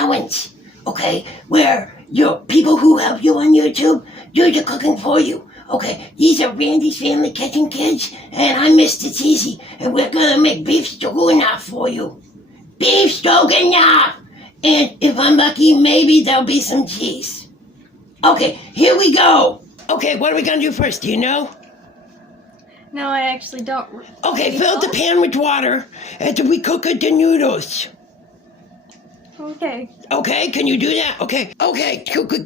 challenge, okay, where your people who help you on YouTube do the cooking for you. Okay, these are Randy's Family Kitchen Kids, and I'm Mr. Cheesy, and we're gonna make beef stroganoff for you. Beef stroganoff! And if I'm lucky, maybe there'll be some cheese. Okay, here we go. Okay, what are we gonna do first? Do you know? No, I actually don't. Okay, fill the pan with water after we cook the noodles. Okay. Okay, can you do that? Okay,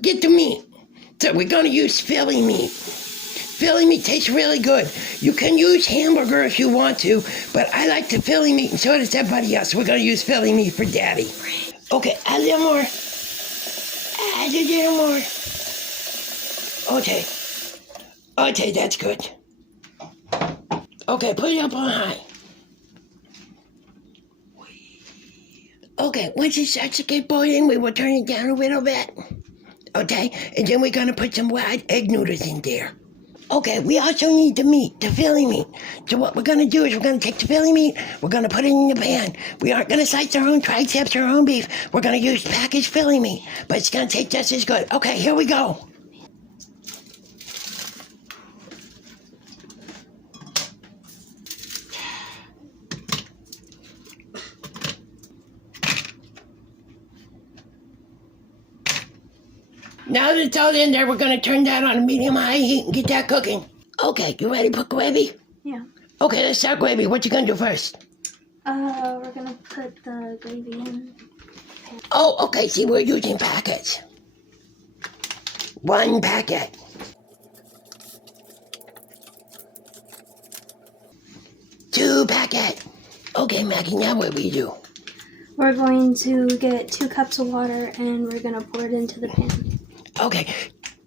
get the meat. So we're gonna use Philly meat. Philly meat tastes really good. You can use hamburger if you want to, but I like the Philly meat, and so does everybody else. We're gonna use Philly meat for Daddy. Okay, add a little more. Add a little more. Okay, that's good. Okay, put it up on high. Okay, once it starts to get boiling, we will turn it down a little bit. Okay, and then we're gonna put some white egg noodles in there. Okay, we also need the meat, the Philly meat. So what we're gonna do is we're gonna take the Philly meat, we're gonna put it in the pan. We aren't gonna slice our own triceps or our own beef. We're gonna use packaged Philly meat, but it's gonna taste just as good. Okay, here we go. Now that it's all in there, we're gonna turn that on a medium-high heat and get that cooking. Okay, you ready to put gravy? Yeah. Okay, let's start gravy. What you gonna do first? We're gonna put the gravy in. Oh, okay, see, we're using packets. 1 packet. 2 packet. Okay, Maggie, now what do we do? We're going to get 2 cups of water and we're gonna pour it into the pan. Okay,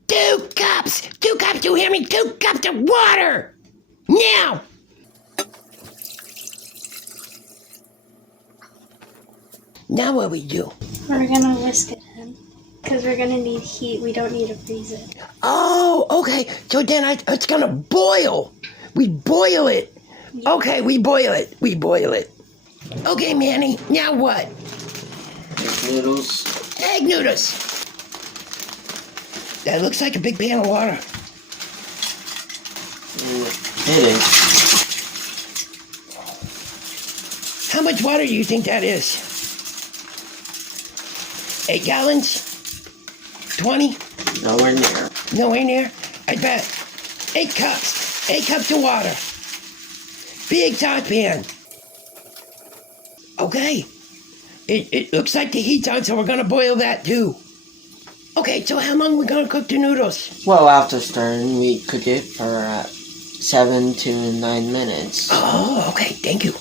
2 cups! 2 cups, you hear me? 2 cups of water! Now! Now what we do? We're gonna whisk it in, because we're gonna need heat. We don't need to freeze it. Oh, okay, so then it's gonna boil. We boil it. Yeah. Okay, we boil it. Okay, Manny, now what? Egg noodles. That looks like a big pan of water. It is. How much water do you think that is? 8 gallons? 20? Nowhere near. Nowhere near? I bet. 8 cups. 8 cups of water. Big saucepan. Okay. It looks like the heat's on, so we're going to boil that too. Okay, so how long are we going to cook the noodles? Well, after stirring, we cook it for 7 to 9 minutes. Oh, okay, thank you.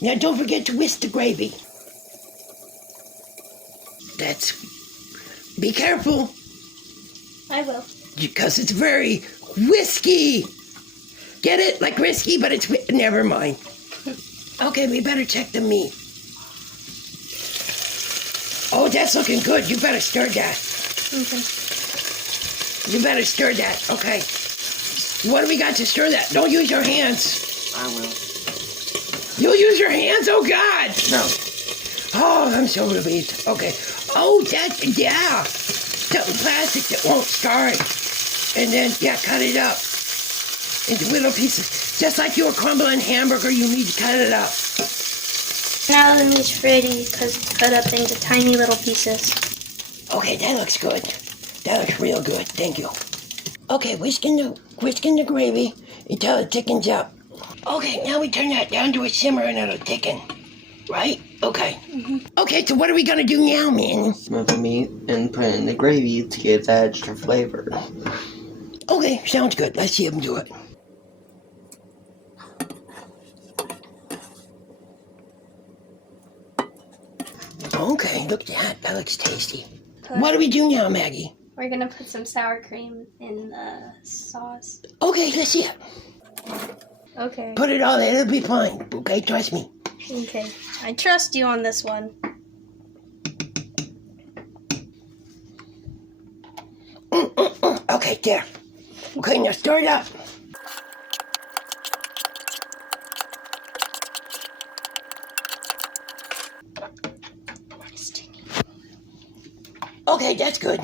Now don't forget to whisk the gravy. Be careful. I will. Because it's very whiskey. Get it? Like whiskey, but it's, never mind. Okay, we better check the meat. Oh, that's looking good. You better stir that. Okay. You better stir that. Okay. What do we got to stir that? Don't use your hands. I will. You'll use your hands? Oh, God. No. Oh, I'm so relieved. Okay. Oh, yeah. Something plastic that won't scar it. And then, cut it up into little pieces. Just like you were crumbling hamburger, you need to cut it up. Now the meat's ready because it's cut up into tiny little pieces. Okay, that looks good. That looks real good. Thank you. Okay, whisking the gravy until it thickens up. Okay, now we turn that down to a simmer and it'll thicken. Right? Okay. Mm-hmm. Okay, so what are we gonna do now, man? Smoke the meat and put it in the gravy to get that extra flavor. Okay, sounds good. Let's see him do it. Okay, look at that. That looks tasty. What do we do now, Maggie? We're gonna put some sour cream in the sauce. Okay, let's see it. Okay. Put it all in. It'll be fine. Okay, trust me. Okay. I trust you on this one. Okay, there. Okay, now stir it up. Okay, that's good.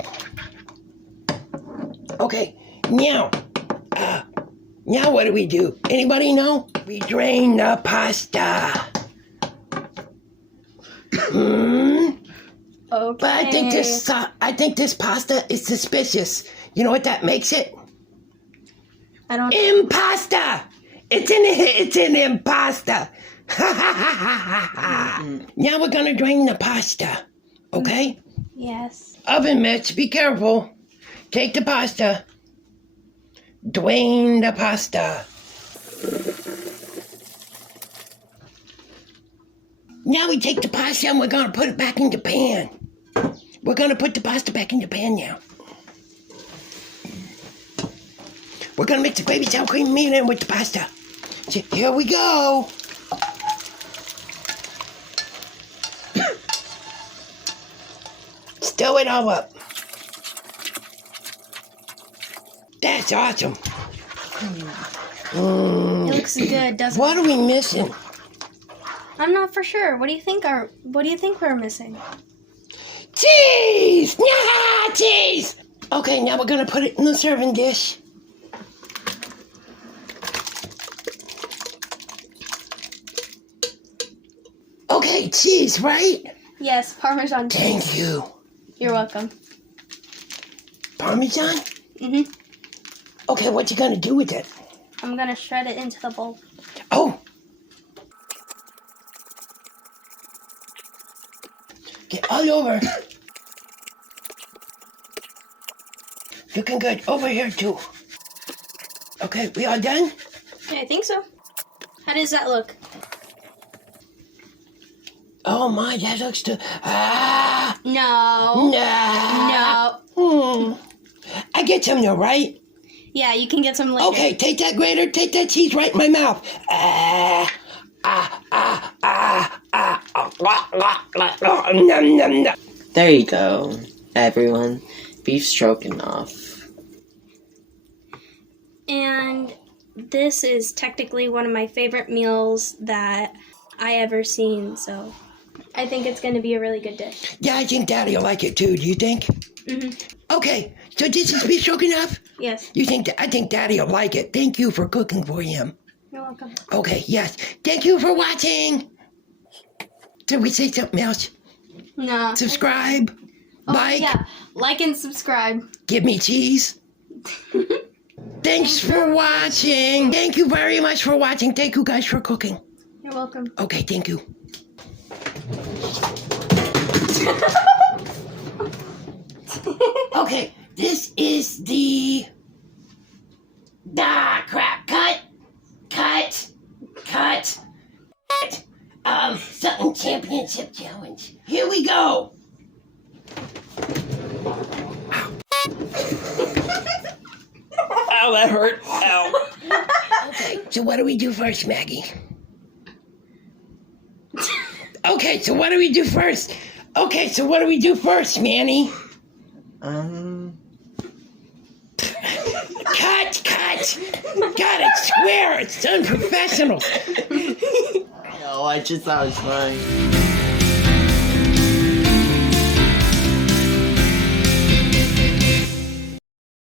Okay, now what do we do? Anybody know? We drain the pasta. Okay. But I think this pasta is suspicious. You know what that makes it? I don't. Impasta. It's an impasta. Now we're gonna drain the pasta. Okay? Yes. Oven mitts, be careful. Take the pasta. Drain the pasta. Now we take the pasta and we're gonna put it back in the pan. We're gonna put the pasta back in the pan now. We're gonna mix the gravy, sour cream, meat in with the pasta. So here we go. Stir it all up. That's awesome. It looks good, doesn't What are we missing? it? I'm not for sure. What do you think we're missing? Cheese! Yeah, cheese! Okay, now we're gonna put it in the serving dish. Okay, cheese, right? Yes, Parmesan cheese. Thank you. You're welcome. Parmesan? Mhm. Okay, what you gonna do with it? I'm gonna shred it into the bowl. Oh! Get all over. Looking good. Over here, too. Okay, we all done? Yeah, I think so. How does that look? Oh my, that looks too... Ah! No. No. I get some though, right? Yeah, you can get some later. Okay, take that grater, take that cheese right in my mouth. Nom, nom, nom. There you go, everyone. Beef stroganoff. And this is technically one of my favorite meals that I ever seen, so I think it's going to be a really good dish. Yeah, I think Daddy will like it too. Do you think? Mm-hmm. Okay, so this is beef stroganoff? Yes. I think Daddy will like it. Thank you for cooking for him. You're welcome. Okay, yes. Thank you for watching. Did we say something else? No. Subscribe. Oh, Like. yeah. Like and subscribe. Give me cheese. Thanks for watching. Thank you very much for watching. Thank you guys for cooking. You're welcome. Okay, thank you. Okay, this is the crap. Cut. Something championship challenge. Here we go. Ow, that hurt. Ow. Okay, so what do we do first, Maggie? Okay, so what do we do first? Manny? Cut! God, I swear, it's unprofessional. No, I just thought it was funny.